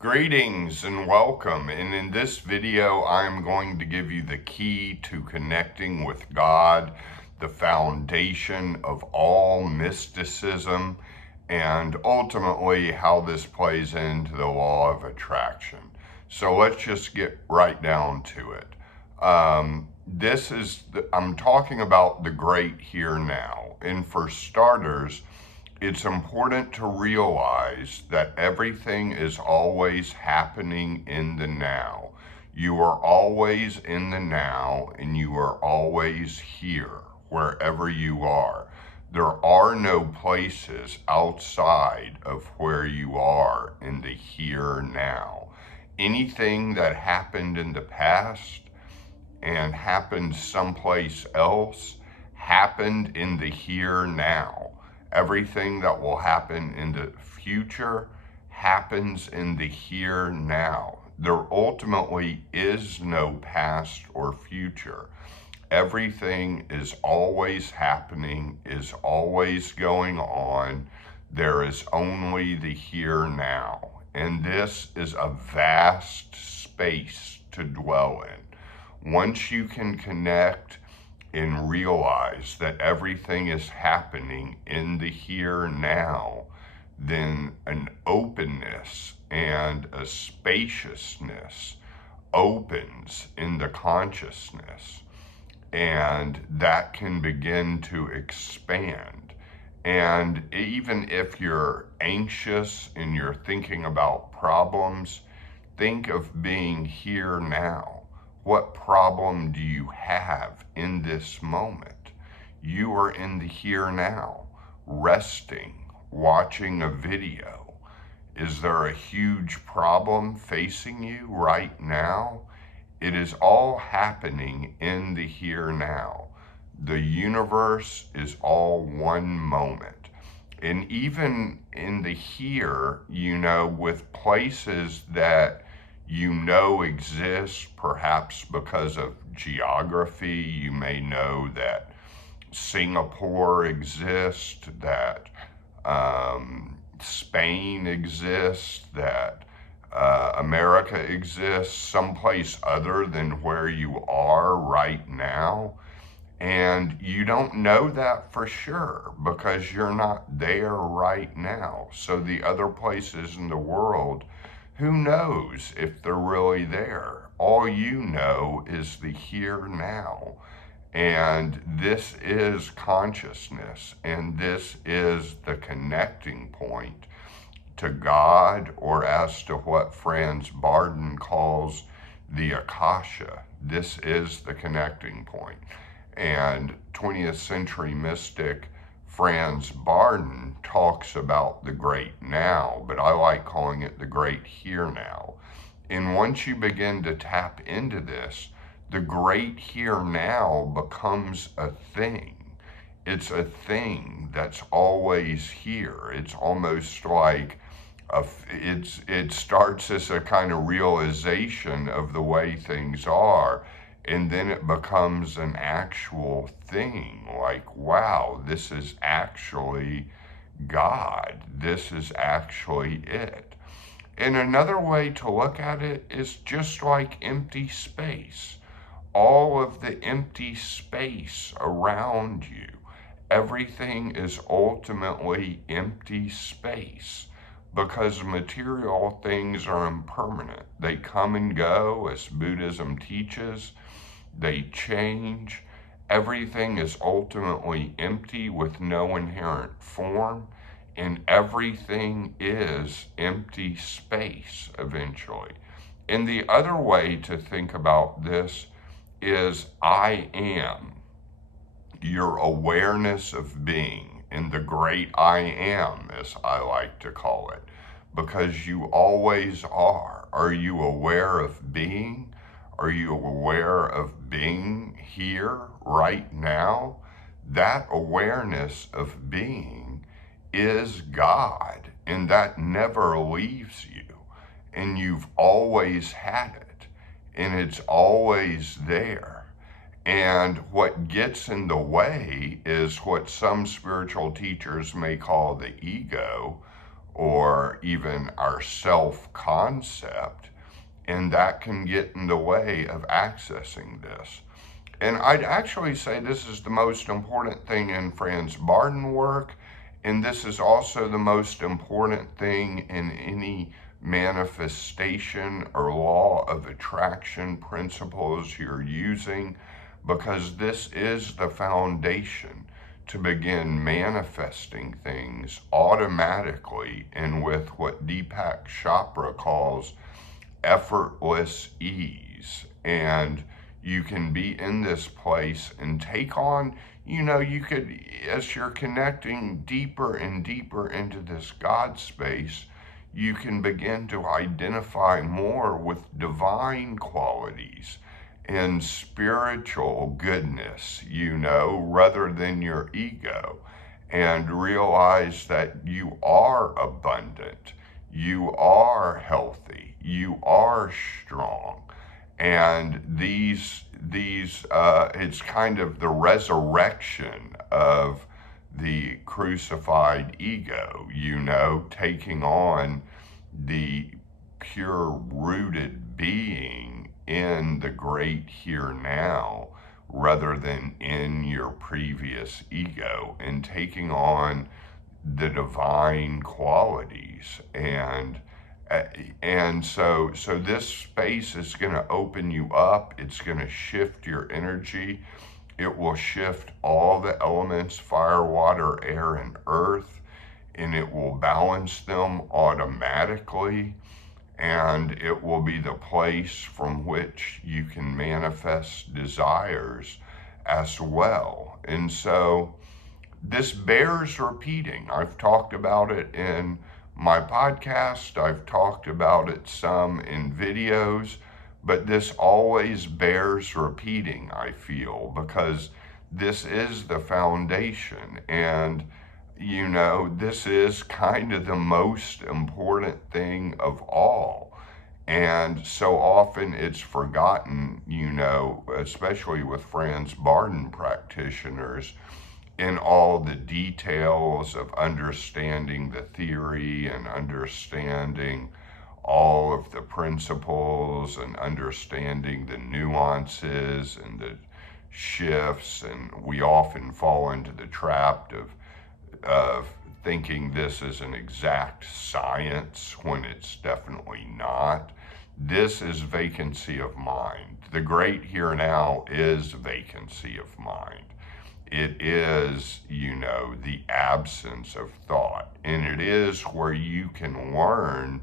Greetings and welcome, and in this video I'm going to give you the key to connecting with God, the foundation of all mysticism, and ultimately how this plays into the law of attraction. So let's just get right down to it. I'm talking about the great here now, and for starters, it's important to realize that everything is always happening in the now. You are always in the now, and you are always here, wherever you are. There are no places outside of where you are in the here now. Anything that happened in the past and happened someplace else happened in the here now. Everything that will happen in the future happens in the here now. There ultimately is no past or future. Everything is always happening, is always going on. There is only the here now. And this is a vast space to dwell in. Once you can connect and realize that everything is happening in the here now, then an openness and a spaciousness opens in the consciousness, and that can begin to expand. And even if you're anxious and you're thinking about problems, think of being here now. What problem do you have in this moment? You are in the here now, resting, watching a video. Is there a huge problem facing you right now? It is all happening in the here now. The universe is all one moment. And even in the here, with places that exist, perhaps because of geography, you may know that Singapore exists, that Spain exists, that America exists, someplace other than where you are right now. And you don't know that for sure because you're not there right now. So the other places in the world, who knows if they're really there? All you know is the here now. And this is consciousness, and this is the connecting point to God, or as to what Franz Barden calls the Akasha. This is the connecting point. And 20th century mystic Franz Barden talks about the great now, but I like calling it the great here now. And once you begin to tap into this, the great here now becomes a thing. It's a thing that's always here. It's almost like it starts as a kind of realization of the way things are, and then it becomes an actual thing, like, wow, this is actually God. This is actually it. And another way to look at it is just like empty space. All of the empty space around you, everything is ultimately empty space, because material things are impermanent. They come and go, as Buddhism teaches. They change. Everything is ultimately empty with no inherent form, and everything is empty space eventually. And the other way to think about this is I am, your awareness of being, and the great I am, as I like to call it, because you always are. Are you aware of being? Are you aware of being here right now? That awareness of being is God, and that never leaves you, and you've always had it, and it's always there. And what gets in the way is what some spiritual teachers may call the ego, or even our self-concept, and that can get in the way of accessing this. And I'd actually say this is the most important thing in Franz Barden work, and this is also the most important thing in any manifestation or law of attraction principles you're using, because this is the foundation to begin manifesting things automatically and with what Deepak Chopra calls effortless ease. And you can be in this place and take on, you could, as you're connecting deeper and deeper into this God space, you can begin to identify more with divine qualities and spiritual goodness, rather than your ego, and realize that you are abundant, you are healthy, you are strong. And it's kind of the resurrection of the crucified ego, taking on the pure rooted being in the great here now, rather than in your previous ego, and taking on the divine qualities. And so this space is going to open you up. It's going to shift your energy. It will shift all the elements, fire, water, air, and earth, and it will balance them automatically. And it will be the place from which you can manifest desires as well. And so this bears repeating. I've talked about it in my podcast. I've talked about it some in videos, but this always bears repeating, I feel, because this is the foundation. And this is kind of the most important thing of all. And so often it's forgotten, especially with Franz Barden practitioners, in all the details of understanding the theory and understanding all of the principles and understanding the nuances and the shifts. And we often fall into the trap of thinking this is an exact science when it's definitely not. This is vacancy of mind. The great here now is vacancy of mind. It is, the absence of thought. And it is where you can learn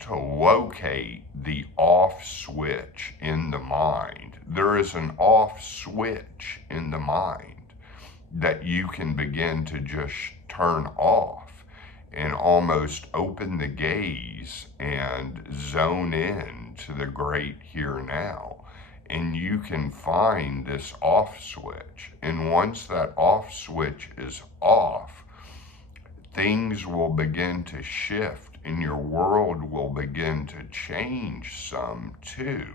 to locate the off switch in the mind. There is an off switch in the mind that you can begin to just turn off and almost open the gaze and zone in to the great here now. And you can find this off switch. And once that off switch is off, things will begin to shift and your world will begin to change some too,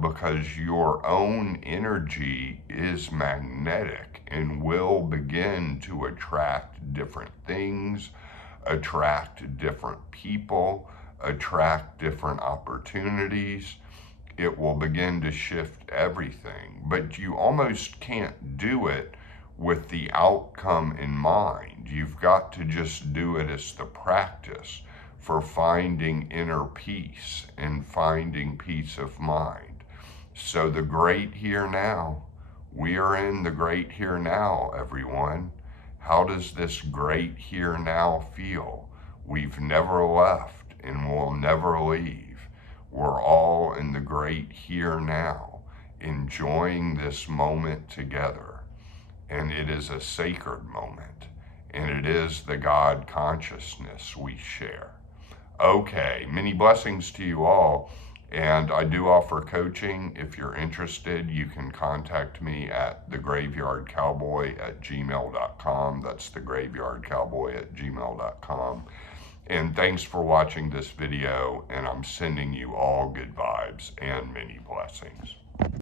because your own energy is magnetic and will begin to attract different things, attract different people, attract different opportunities. It will begin to shift everything, but you almost can't do it with the outcome in mind. You've got to just do it as the practice for finding inner peace and finding peace of mind. So the great here now, we are in the great here now, everyone. How does this great here now feel? We've never left and we'll never leave. We're all in the great here now, enjoying this moment together. And it is a sacred moment, and it is the God consciousness we share. Okay, many blessings to you all, and I do offer coaching. If you're interested, you can contact me at thegraveyardcowboy@gmail.com. That's thegraveyardcowboy@gmail.com. And thanks for watching this video, and I'm sending you all good vibes and many blessings.